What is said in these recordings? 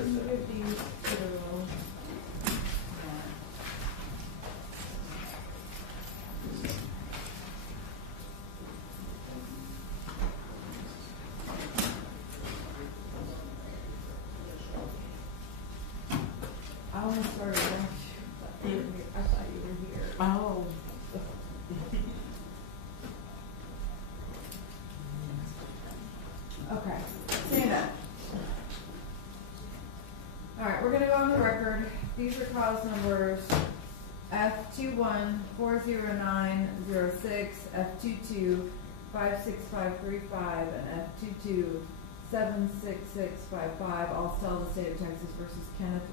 I only started watching. I thought you were here. Oh. Okay, stand up. Alright, we're gonna go on the record. These are cause numbers F21-40906, F22-56535, and F22-76655, all still the state of Texas versus Kenneth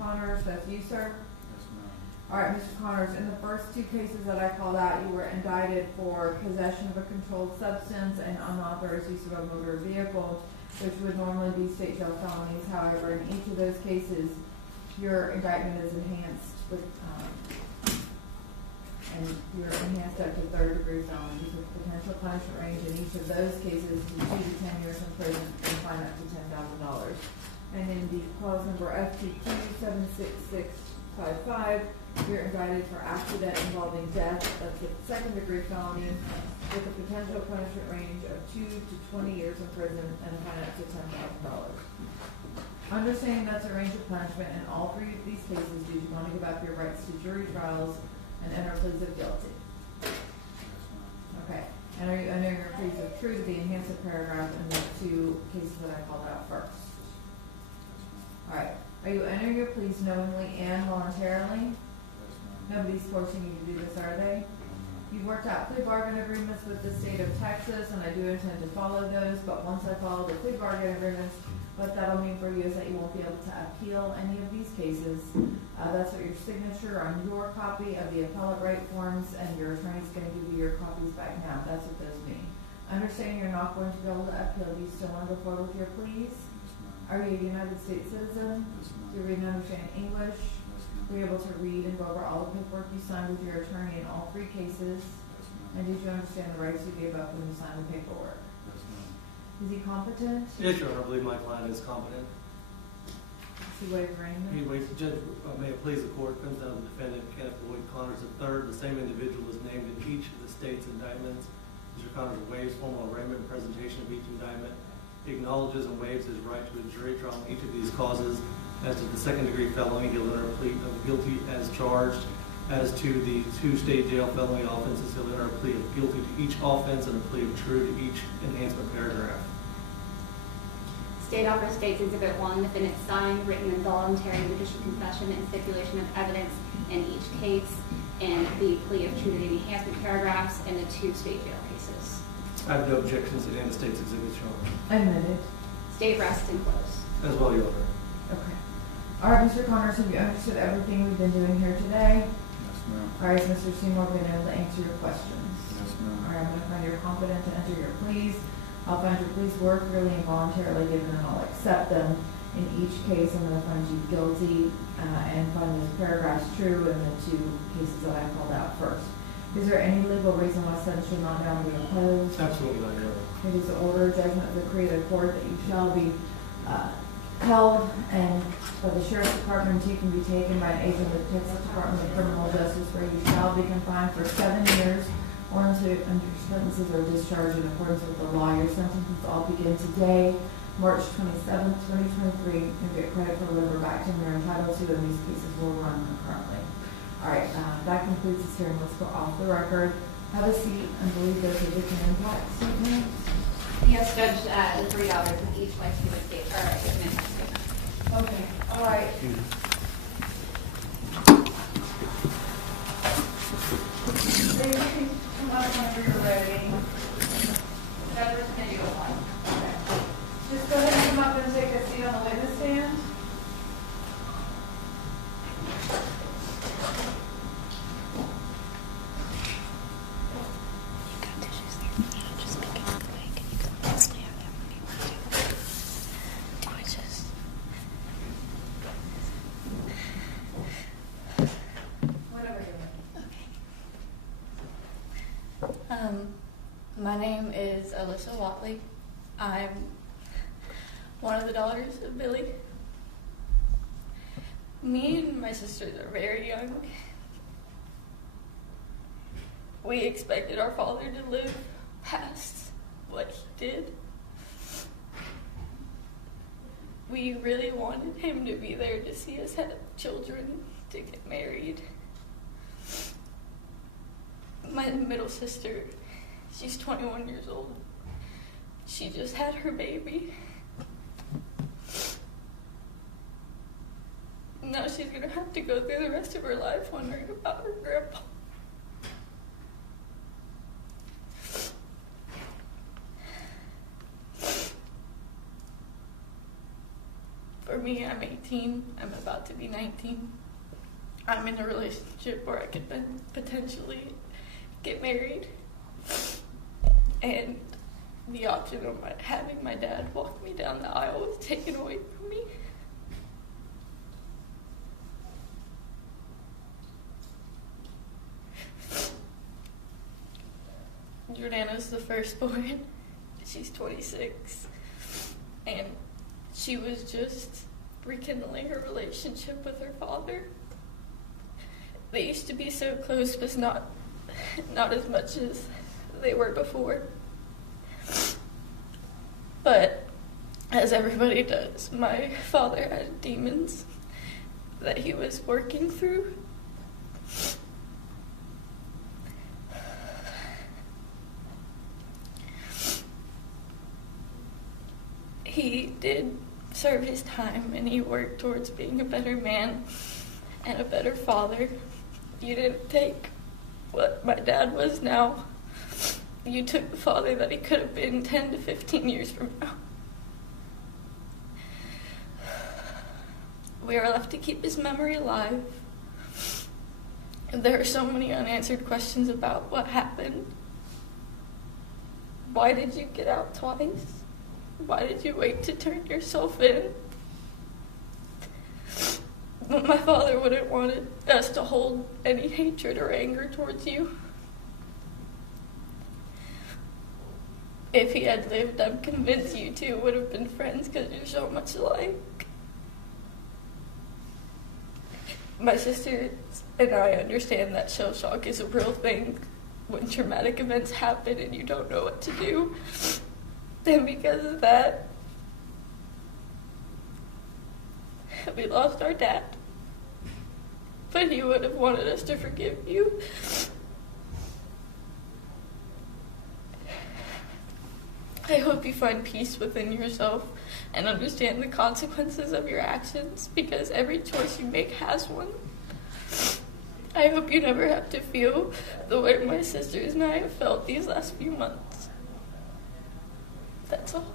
Connors. That's you, sir? Yes, ma'am. Alright, Mr. Connors, in the first two cases that I called out, you were indicted for possession of a controlled substance and unauthorized use of a motor vehicle, which would normally be state jail felonies. However, in each of those cases, your indictment is enhanced with, and you're enhanced up to third-degree felonies with potential punishment range in each of those cases is 2 to 10 years in prison and fine up to $10,000. And in the clause number F22-76655, you're indicted for accident involving death. That's a second-degree felony with a potential punishment range of 2 to 20 years in prison and a fine up to $10,000. Understanding that's a range of punishment in all three of these cases, did you want to give up your rights to jury trials and enter pleas of guilty? Okay. And are you entering your pleas of true to the enhanced paragraph in the two cases that I called out first? Alright. Are you entering your pleas knowingly and voluntarily? Nobody's forcing you to do this, are they? You've worked out plea bargain agreements with the state of Texas, and I do intend to follow those, but once I follow the plea bargain agreements, what that'll mean for you is that you won't be able to appeal any of these cases. That's what your signature on your copy of the appellate right forms, and your attorney's going to give you your copies back now. That's what those mean. Understanding you're not going to be able to appeal, do you still want to go forward with your pleas? Are you a United States citizen? Do you read and understand English? Were you able to read and go over all the paperwork you signed with your attorney in all three cases? And did you understand the rights you gave up when you signed the paperwork? Is he competent? Yes, Your Honor. I believe my client is competent. Is he wavering? He waits. The judge may it please the court comes down to the defendant, Kenneth Connors III. The same individual is named in each of the state's indictments. Mr. Connors waives formal arraignment and presentation of each indictment. He acknowledges and waives his right to a jury trial in each of these causes. As to the second-degree felony, he'll enter a plea of guilty as charged. As to the two state jail felony offenses, he'll enter a plea of guilty to each offense and a plea of true to each enhancement paragraph. State offer states Exhibit 1, defendant signed, written, and voluntary judicial confession and stipulation of evidence in each case, and the plea of true to the enhancement paragraphs in the two state jail cases. I have no objections to any of the state's exhibits, Your Honor. Admitted. State rests and close. As well, Your Honor. Okay. Alright, Mr. Connors, have you understood everything we've been doing here today? Yes, ma'am. Alright, is Mr. Seymour been able to answer your questions? Yes, ma'am. Alright, I'm going to find you're competent to enter your pleas. I'll find your pleas were freely and voluntarily given, and I'll accept them. In each case, I'm going to find you guilty and find those paragraphs true in the two cases that I called out first. Is there any legal reason why sentence should not now be imposed? Absolutely not, Your Honor. It is the order, judgment of the creative court that you shall be held and by the Sheriff's Department you can be taken by an agent of the Texas Department of Criminal Justice where you shall be confined for 7 years or until your sentences are discharged in accordance with the law. Your sentences all begin today, March 27th, 2023. You'll get credit for whatever back to you're entitled to, and these cases will run concurrently. Alright, that concludes this hearing. Let's go off the record. Have a seat. I believe there's a victim impact statement. Yes, Judge, the $3 with each like to escape or statement. Okay, alright. Come up whenever you're ready. Judge, we're going to go on. Okay. Just go ahead and come up and take a seat on the witness stand. My name is Alyssa Watley. I'm one of the daughters of Billy. Me and my sisters are very young. We expected our father to live past what he did. We really wanted him to be there to see us have children, to get married. My middle sister, she's 21 years old. She just had her baby. Now she's gonna have to go through the rest of her life wondering about her grandpa. For me, I'm 18. I'm about to be 19. I'm in a relationship where I could then potentially get married. And the option of having my dad walk me down the aisle was taken away from me. Jordana's the firstborn. She's 26. And she was just rekindling her relationship with her father. They used to be so close, but not as much as they were before. But as everybody does, my father had demons that he was working through. He did serve his time, and he worked towards being a better man and a better father. You didn't take what my dad was now. You took the father that he could have been 10 to 15 years from now. We are left to keep his memory alive. There are so many unanswered questions about what happened. Why did you get out twice? Why did you wait to turn yourself in? My father wouldn't want us to hold any hatred or anger towards you. If he had lived, I'm convinced you two would have been friends because you're so much alike. My sisters and I understand that shell shock is a real thing when traumatic events happen and you don't know what to do. And because of that, we lost our dad. But he would have wanted us to forgive you. I hope you find peace within yourself and understand the consequences of your actions, because every choice you make has one. I hope you never have to feel the way my sisters and I have felt these last few months. That's all.